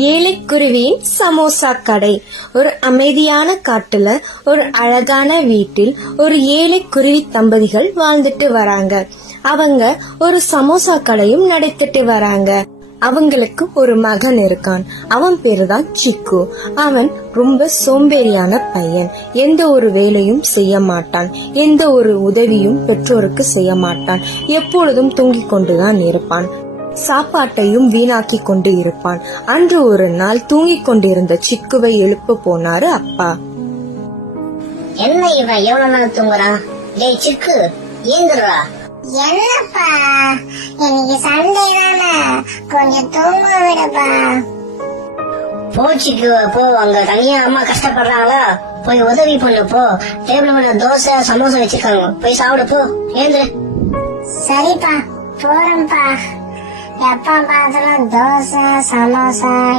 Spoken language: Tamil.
ஏழைக்குருவியின் சமோசா கடை. ஒரு அமைதியான காட்டுல ஒரு அழகான வீட்டில் ஒரு ஏழைக்குருவி தம்பதிகள் வாழ்ந்துட்டு வராங்க. அவங்க ஒரு சமோசா கடையும் நடத்திட்டு வராங்க. அவங்களுக்கு ஒரு மகன் இருக்கான். அவன் பேருதான் சிக்கு. அவன் ரொம்ப சோம்பேறியான பையன். எந்த ஒரு வேலையும் செய்ய மாட்டான். எந்த ஒரு உதவியும் பெற்றோருக்கு செய்ய மாட்டான். எப்பொழுதும் தூங்கிக் கொண்டுதான் இருப்பான். சாப்பாட்டையும் வீணாக்கி கொண்டு இருப்பான். அன்று ஒரு நாள் தூங்கிக் கொண்டிருந்த சிக்குவை எழுப்ப போனாரு அப்பா. என்ன இவன் எவ்வளவு நாள் தூங்குறான்? டேய் சிக்கு, ஏந்துடுறா. என்னப்பா இன்னைக்கு சண்டே தானே, கொஞ்சம் தூங்க விடுப்பா. போ சிக்கு போ, அங்க தனியா அம்மா கஷ்டப்படுறாங்களா, போய் உதவி பண்ணு போ. டேபிள் மேல தோசை சமோசா வச்சிருக்காங்க, போய் சாப்பிடு போ. ஏந்துரு. சரிப்பா, போறேன்ப்பா. எப்ப பார்த்தாலும் தோசை சமோசா